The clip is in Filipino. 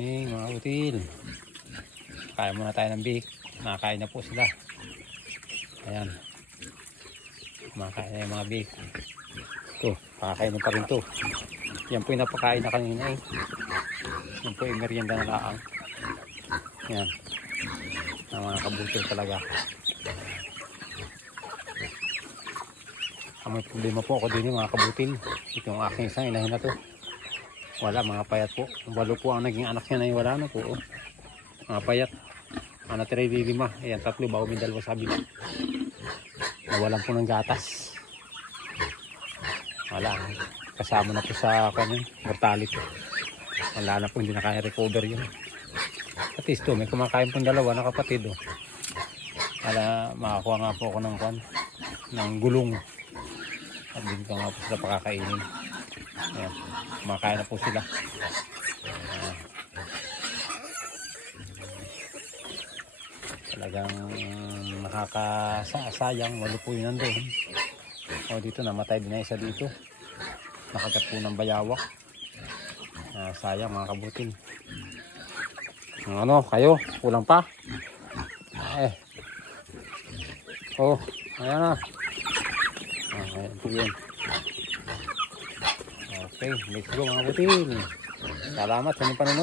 Mga util, kain muna tayo ng bik. Nakakain na po sila. Ayan, kumakain na yung mga bik. Ito, pakakainin pa rin to. Yan po yung napakain na kanina eh. Yan po yung merienda na laang. Yan, ang mga kabutil talaga. May problema po ako din yung mga kabutil. Ito yung aking isang inahin na to. Wala, mga payat po. Walo po ang naging anak niya na yung wala na po. Mga payat. Ano, 3-5. Ayan, 3 ba? May 2 sabi na. Nawalan po ng gatas. Wala. Kasama na po sa mortality. Wala na po, hindi na kaya recover yun. At least to, may kumakain pong 2 na kapatid. Wala, makakuha nga po ako ng gulong. At din ko nga po sila pakakainin. Ayan, kumakain na po sila. Talagang nakakasayang. Walo po yun nandun. O dito namatay din na isa dito. Nakagat po ng bayawak. Sayang mga kabutin. Ano kayo? Kulang pa? Oh, ayan na. Ayan po yun. Okay, let's go mga kabutin. Salamat sa inyong panonood.